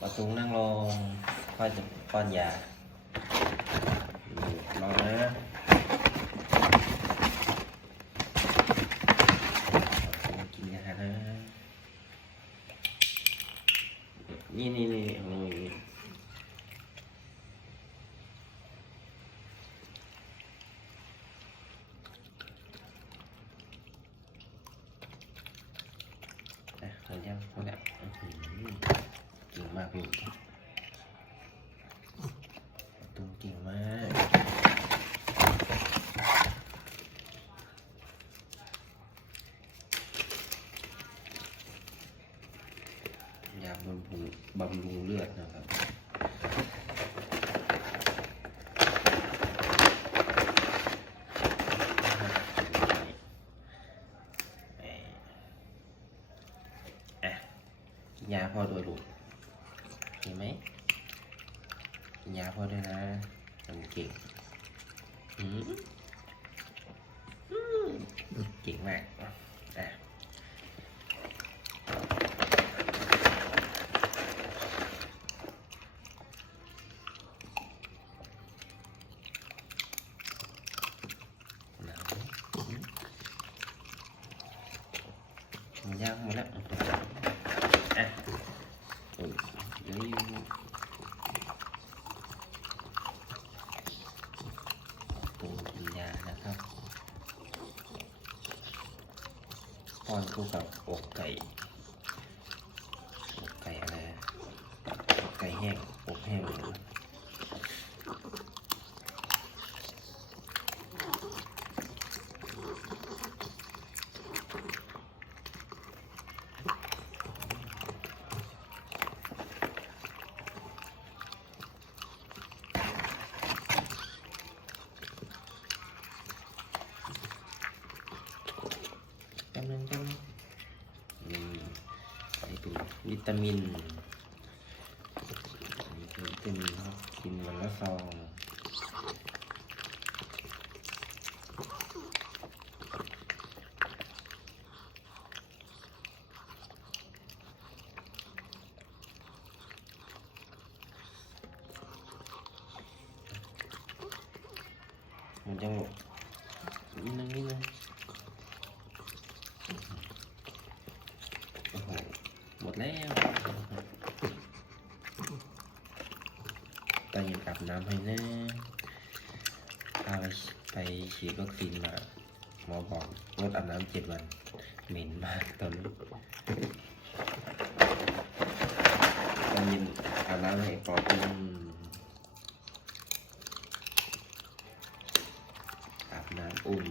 ประตูนั่งลงพ่อจะป้อนยาลองนะกินยานะนี่นี่นี่โอ้ยอะเอายังพอแล้วอื้อหือเก่ง มากพี่ตุ้งเก่งมากยาบำรุงบำรุงเลือดนะครับยาพ่อด้วยลูกเห็นไหมกินยาพ่อด้วยนะทำเก่งอืม อืมเก่งมากอะหนาวอืมหมันย่างหมดแล้วอะโอ้ย เดี๋ยวนี้ปูกินยานะครับป้อนคู่กับอกไก่อกไก่อะไรอกไก่แห้งอกแห้งนะแป๊บนึงแป๊บนึงนี่อันนี้เป็น วิตามินอันนี้เป็นวิตามินครับกินวันละซองมันจะหมดนิดนึงนิดนึงโอ้โหหมด แล้วตอนเย็นอาบน้ำให้นะพาไปไปฉีดวัคซีนมาหมอบอกงดอาบน้ำเจ็ดวัน เหม็นมากตอนนี้ตอนเย็นอาบน้ำให้ปอดอืมอาบน้ำอุ่น